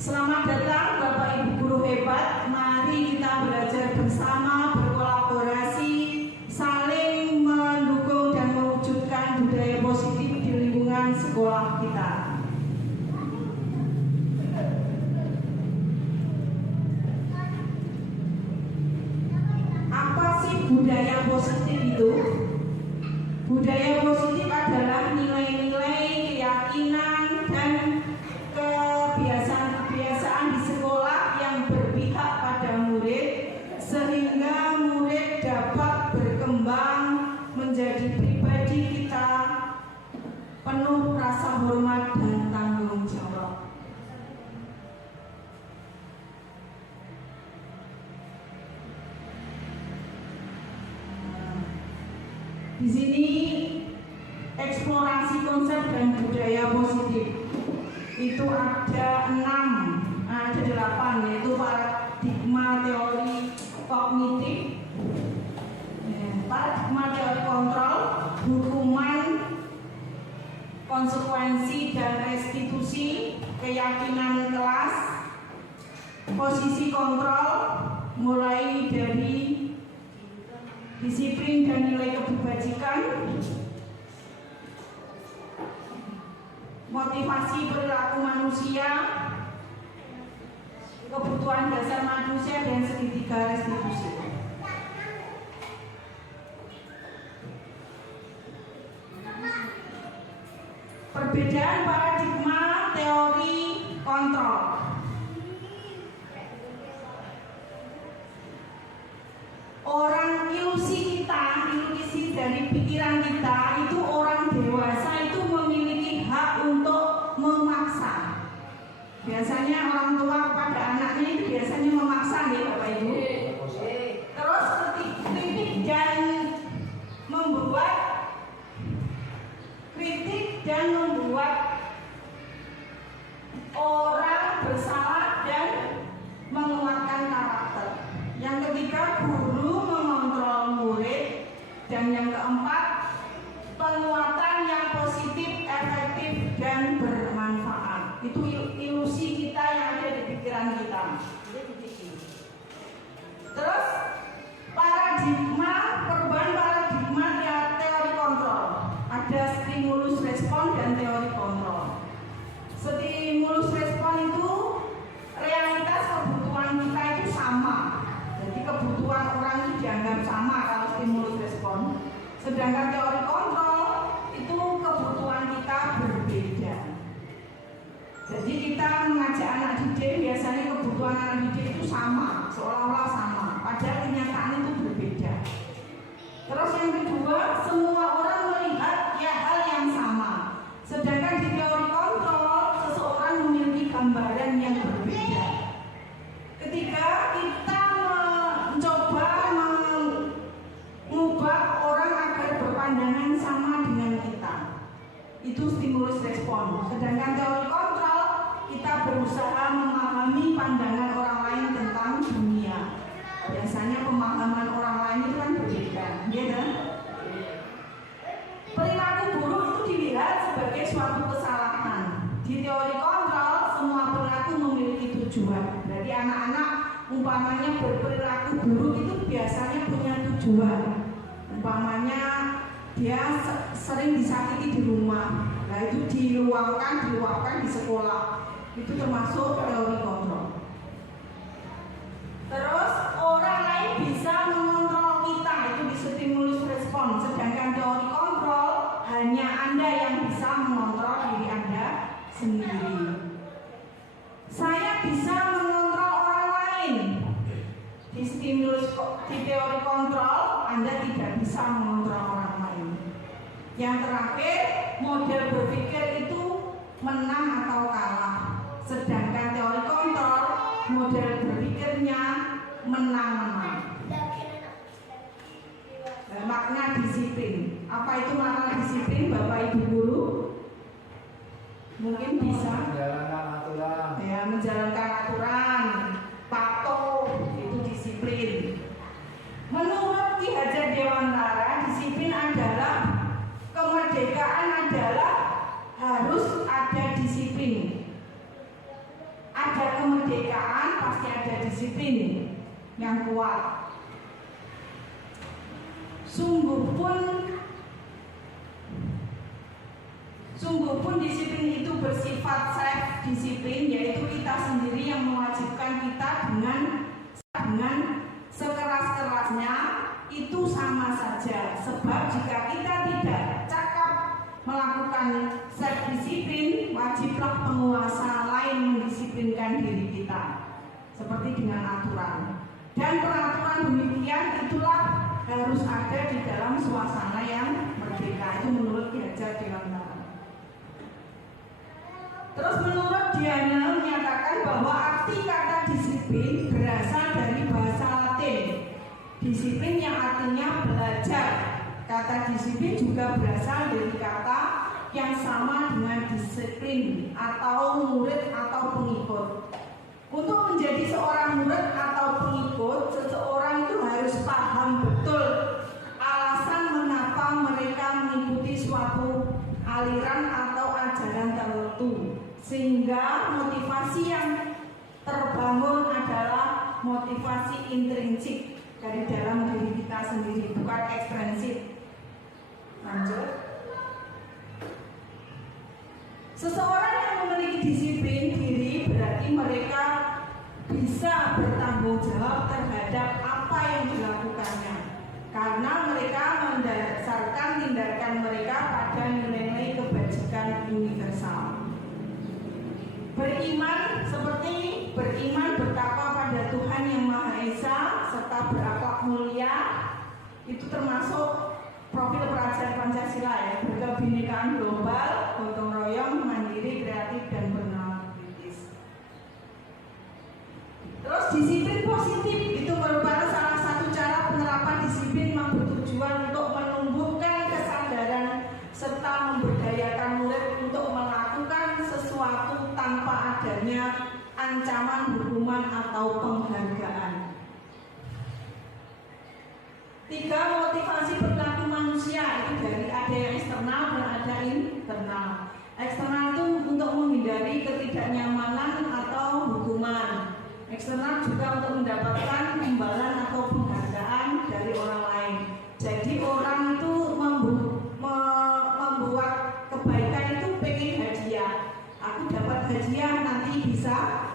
Selamat datang Bapak Ibu guru hebat. Mari kita belajar bersama, berkolaborasi, saling mendukung dan mewujudkan budaya positif di lingkungan sekolah kita. Apa sih budaya positif itu? Budaya positif adalah nilai-nilai, keyakinan, dan kebiasaan-kebiasaan di sekolah yang berpihak pada murid sehingga murid dapat berkembang menjadi pribadi kita penuh rasa hormat dan tanggung jawab. Di sini eksplorasi konsep dan budaya positif itu ada 8, yaitu paradigma teori kognitif, paradigma teori kontrol, hukuman, konsekuensi dan restitusi, keyakinan kelas, posisi kontrol, mulai dari disiplin dan nilai kebajikan, motivasi perilaku manusia, kebutuhan dasar manusia, dan segitiga restitusi. Perbedaan paradigma teori kontrol. Orang ilusi dari pikiran kita itu, orang dewasa itu memiliki hak untuk memaksa. Biasanya orang tua kepada anaknya itu biasanya memaksa nih Bapak Ibu. Terus kritik dan membuat orang bersalah dan menguatkan karakter. Yang ketiga, guru mengontrol murid. Dan yang keempat, penguatan yang positif, efektif, dan bermanfaat. Itu ilusi kita yang ada di pikiran kita. Terus perubahan paradigma teori kontrol. Ada stimulus respon dan teori kontrol. Stimulus respon itu realitas kebutuhan kita itu sama. Jadi kebutuhan orang itu dianggap sama kalau stimulus respon. Sedangkan teori kontrol itu kebutuhan kita berbeda. Jadi kita mengajak anak didik, biasanya kebutuhan anak didik itu sama, seolah-olah sama, padahal kenyataan itu berbeda. Terus yang kedua, semua orang melihat hal yang sama. Sedangkan di teori kontrol, seseorang memiliki gambaran yang berbeda. Ketiga, kita mencoba mengubah orang agar berpandangan sama dengan kita. Itu stimulus respon. Sedangkan teori kontrol, kita berusaha memahami pandangan orang lain tentang dunia. Biasanya pemahaman orang lain itu kan berbeda, gitu. Perilaku buruk itu dilihat sebagai suatu kesalahan. Di teori kontrol, semua perilaku memiliki tujuan. Jadi anak-anak umpamanya berperilaku buruk itu biasanya punya tujuan. Umpamanya dia sering disakiti di rumah, nah itu diluapkan di sekolah. Itu termasuk teori kontrol. Terus orang lain bisa mengontrol kita, itu di stimulus respon. Sedangkan teori kontrol hanya Anda yang bisa mengontrol diri Anda sendiri. Saya bisa mengontrol orang lain. Di teori kontrol, Anda tidak bisa mengontrol orang lain. Yang terakhir, model berpikir itu menang atau kalah. Sedangkan teori kontrol, model berpikirnya menang-menang. Makna disiplin. Apa itu makna disiplin, Bapak Ibu guru? Mungkin bisa. Menjalankan aturan. Ya, menjalankan aturan. Patuh, itu disiplin. Menurut Ki Hajar Dewantara, disiplin adalah kemerdekaan adalah harus ada disiplin. Ada kemerdekaan pasti ada disiplin yang kuat. Sungguh pun disiplin itu bersifat self disiplin, yaitu kita sendiri yang mewajibkan kita dengan sekeras-kerasnya, itu sama saja. Sebab jika kita tidak cakap melakukan self disiplin, wajiblah penguasa lain mendisiplinkan diri kita, seperti dengan aturan. Dan peraturan demikian itulah harus ada di dalam suasana yang merdeka. Itu menurut Ki Hajar Dewantara. Terus menurut Diana menyatakan bahwa arti kata disiplin berasal dari bahasa Latin. Disiplin yang artinya belajar. Kata disiplin juga berasal dari kata yang sama dengan disiplin atau murid atau pengikut. Untuk menjadi seorang murid atau pengikut, seseorang itu harus paham betul alasan mengapa mereka mengikuti suatu aliran atau ajaran tertentu, sehingga motivasi yang terbangun adalah motivasi intrinsik dari dalam diri kita sendiri, bukan ekstrinsik. Lanjut. Seseorang yang memiliki disiplin diri berarti mereka bisa bertanggung jawab terhadap apa yang dilakukannya, karena mereka mendasarkan tindakan mereka pada nilai-nilai kebajikan universal. Beriman seperti beriman bertakwa pada Tuhan Yang Maha Esa serta berakhlak mulia, itu termasuk profil pelajar Pancasila ya, berkebinekaan global, gotong royong, mandiri, kreatif, dan bernama kritis. Terus disiplin positif itu merupakan salah satu cara penerapan disiplin yang bertujuan untuk menumbuhkan kesadaran serta memberdayakan murid untuk melakukan sesuatu tanpa adanya ancaman hukuman atau penghargaan. 3. Motivasi perilaku manusia itu ada yang eksternal dan ada internal. Eksternal itu untuk menghindari ketidaknyamanan atau hukuman. Eksternal juga untuk mendapatkan imbalan atau penghargaan dari orang lain. Jadi orang itu membuat kebaikan itu pengen hadiah. Aku dapat hadiah, nanti bisa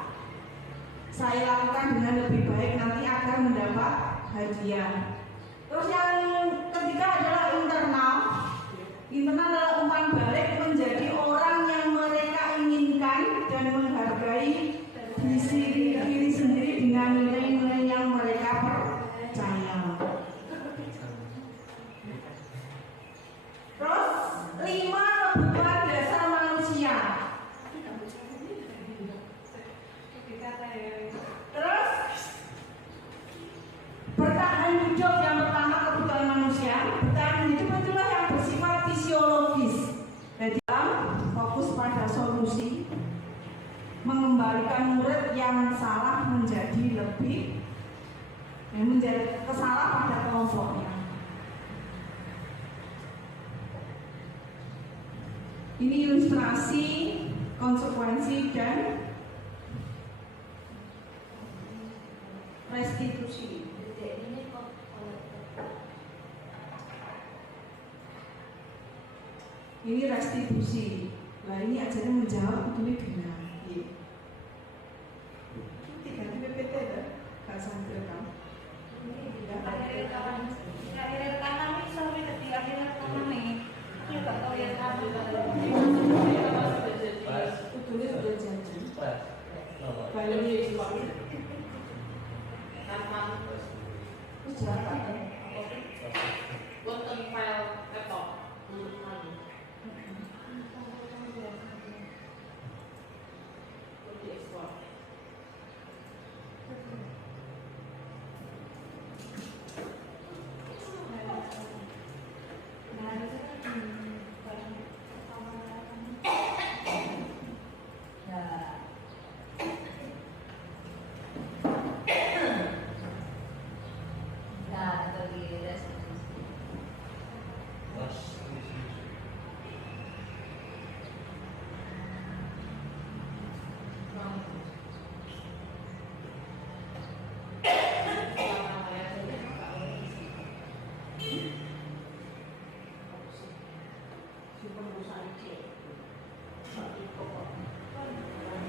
saya lakukan dengan lebih baik, nanti akan mendapat hadiah. Terus yang ketiga adalah internal. Internal adalah umpan balik menjadi orang yang mereka inginkan dan menghargai diri sendiri dengan nilai-nilai yang mereka percaya. Terus 5. Kebutuhan dasar manusia. Terus bertahan hidup, yang pertama kebutuhan manusia. Bertahan hidup itulah yang bersifat fisiologis. Jadi fokus pada solusi, mengembalikan murid yang salah menjadi lebih, menjadi kesalah pada kelompoknya. Ini ilustrasi konsekuensi dan restitusi. Ini restitusi. Nah ini ajarnya menjawab betulnya benar. Tiga di PPT dah, nggak sampai kamu. Akhir rekaman nih, sorry tadi akhir rekaman nih. Aku nggak tahu ya kamu. Betulnya sudah janji. Bayarnya itu. Rekaman. Terus jalan kan? Wonten file laptop.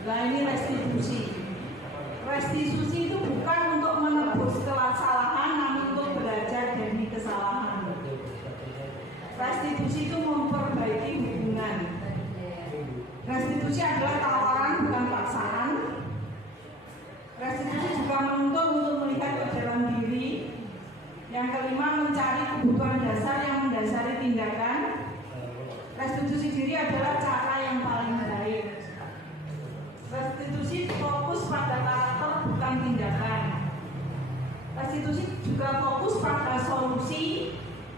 Nah ini restitusi. Restitusi itu bukan untuk menebus kesalahan, namun untuk belajar dari kesalahan. Restitusi itu memperbaiki hubungan. Restitusi adalah tawaran bukan paksaan. Restitusi juga menuntut untuk melihat ke dalam diri. Yang kelima, mencari kebutuhan dasar yang mendasari tindakan. Restitusi diri adalah cara yang paling baik. Restitusi fokus pada karakter bukan tindakan. Restitusi juga fokus pada solusi.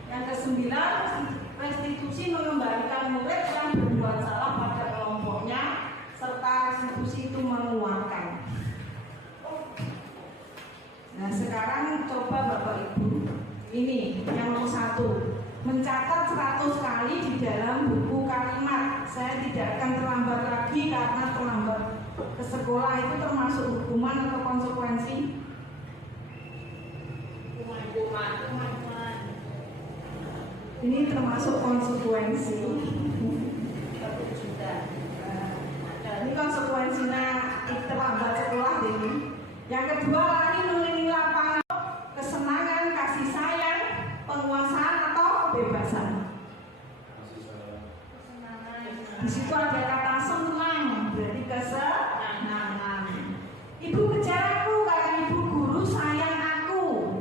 Yang kesembilan, restitusi mengembalikan murid yang berbuat salah pada kelompoknya, serta restitusi itu menguatkan. Nah sekarang coba Bapak Ibu, ini yang nomor 1, mencatat 100 kali di dalam buku kalimat. Saya tidak akan terlambat lagi karena terlambat ke sekolah itu termasuk hukuman atau konsekuensi? Hukuman. Ini termasuk konsekuensi. Ini konsekuensinya terlambat sekolah ini. Yang kedua, lari mengelilingi lapangan, kesenangan, kasih sayang, penguasaan atau kebebasan. Di situ ada kata senang, berarti kesenangan. Ibu kejar aku karena ibu guru sayang aku.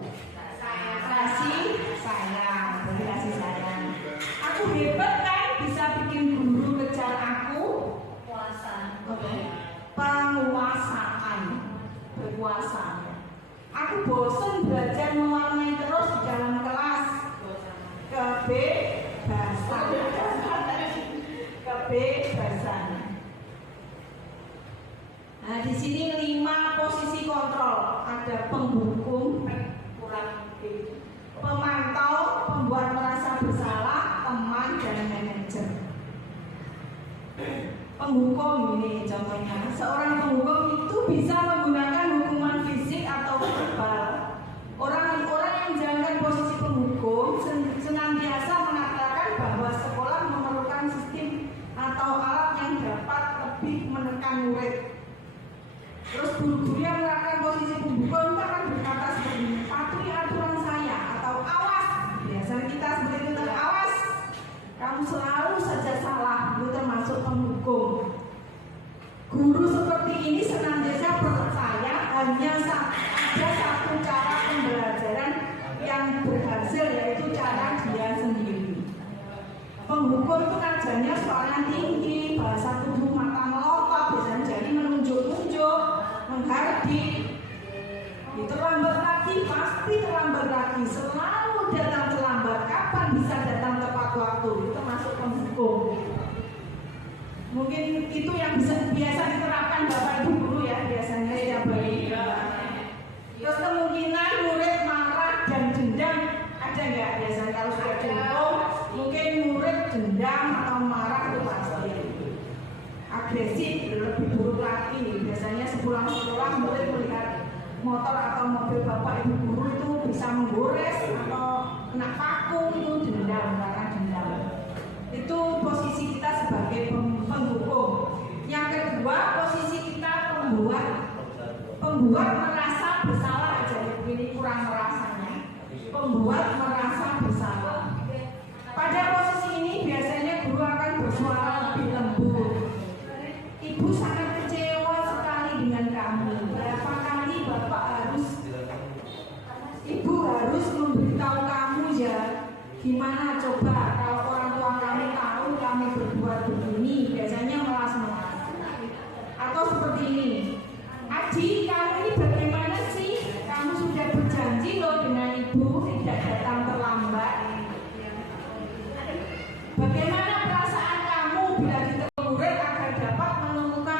Kasih sayang, berarti kasih sayang. Aku hebat kan, bisa bikin guru kejar aku. Penguasaan, berkuasa. Aku bosan belajar mewarnai terus di dalam kelas. Kebebasan. Nah, di sini 5 posisi kontrol. Ada penghukum, pemantau, pembuat merasa bersalah, teman, dan manajer. Penghukum ini contohnya. Seorang penghukum itu bisa menggunakan hukuman fisik atau verbal. Orang-orang yang menjalankan posisi penghukum senantiasa mengatakan bahwa sekolah memerlukan sistem atau alat yang dapat lebih menekan murid. Terus guru-guru yang melakukan posisi penghukum itu akan berkata seperti ini, patuhi aturan saya atau awas. Biasanya kita seperti itu, awas. Kamu selalu saja salah, itu termasuk penghukum. Guru seperti ini senantiasa percaya hanya ada satu cara pembelajaran yang berhasil, yaitu cara dia sendiri. Penghukum itu ngajarnya suaranya tinggi, bahasa tubuh mata melotot, biasanya jadi menunjuk-nunjuk, menghardik. Terlambat lagi, pasti terlambat lagi, selalu datang terlambat. Kapan bisa datang tepat waktu? Itu masuk penghukum. Mungkin itu yang biasa diterapkan Bapak Ibu guru ya, biasanya setiap hari. Terus kemungkinan murid marah dan dendam ada nggak? Biasanya kalau sudah dihukum, mungkin murid dendam atau marah itu pasti. Agresif lebih buruk lagi. Biasanya sepulang sekolah murid melihat motor atau mobil Bapak Ibu guru itu bisa menggores atau kena paku, itu dendam, karena dendam. Itu posisi kita sebagai penghukum. Yang kedua, posisi kita pembuat merasa bersalah aja. Ini kurang merasanya. Pembuat merasa bersalah. Pada posisi ini biasanya guru akan bersuara lebih lembut. Ibu sangat kecewa sekali dengan kamu. Berapa kali Bapak Ibu harus memberitahu kamu ya. Gimana coba kalau orang tua kami tahu kami berbuat begini, biasanya melas-melas. Atau seperti ini, Aji, kamu ini bagaimana sih? Kamu sudah berjanji loh dengan ibu tidak datang terlambat. Bagaimana perasaan kamu bila ditegur murid agar dapat menemukan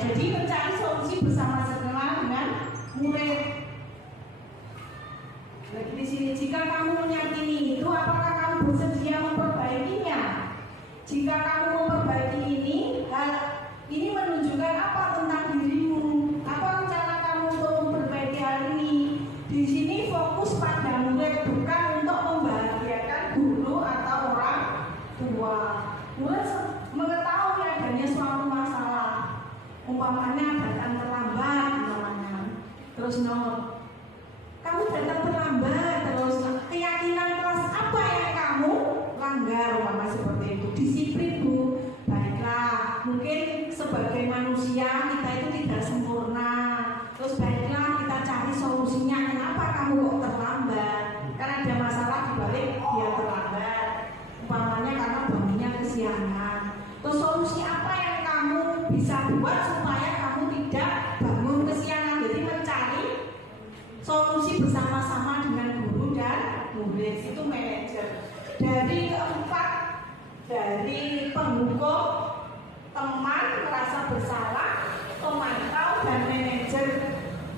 Jadi mencari solusi bersama-sama dengan murid. Lagi di sini, jika kamu meyakini itu, apakah kamu bersedia memperbaikinya? Jika kamu memperbaiki ini, hal ini menunjukkan apa tentang dirimu? Apa rencana kamu untuk memperbaiki hal ini? Di sini fokus pada murid, bukan untuk membahagiakan guru atau orang tua. Murid mengetahui adanya suatu masalah, umpamanya datang terlambat, umpamanya. Terus kamu datang terlambat, terus keyakinan kelas apa yang kamu langgar, umpama seperti itu. Disiplin Bu, baiklah. Mungkin sebagai manusia kita itu tidak sempurna. Terus baiklah kita cari solusinya. Kenapa kamu kok terlambat? Karena ada masalah di balik dia terlambat. Umpamanya karena bangunnya kesiangan. Terus solusi apa yang kamu bisa buat supaya kamu tidak bangun kesiangan? Jadi mencari solusi bersama-sama dengan guru dan murid. Itu manajer. Dari keempat, dari penghukum, teman merasa bersalah, pemantau dan manajer.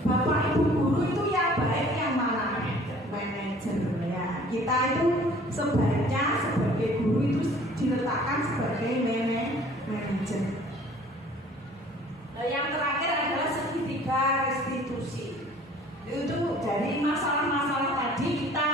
Bapak ibu guru itu yang baik yang mana? Manajer ya. Kita itu sebaiknya sebagai guru itu diletakkan sebagai manajer. Yang terakhir adalah segitiga restitusi. Itu dari masalah-masalah tadi kita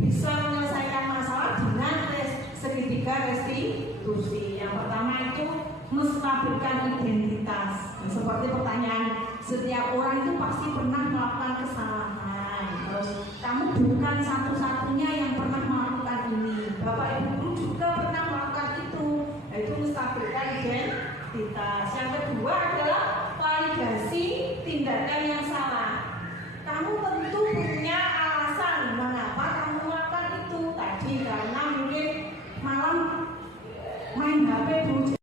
bisa menyelesaikan masalah dengan segitiga restitusi. Yang pertama itu menstabilkan identitas. Seperti pertanyaan, setiap orang itu pasti pernah melakukan kesalahan. Terus kamu bukan satu-satunya yang pernah melakukan ini. Bapak ibu guru juga pernah melakukan itu. Itu menstabilkan identitas. Yang kedua adalah validasi tindakan yang salah. Kamu tentu punya alasan mengapa kamu melakukan itu. Tadi karena mungkin malam main HP dulu.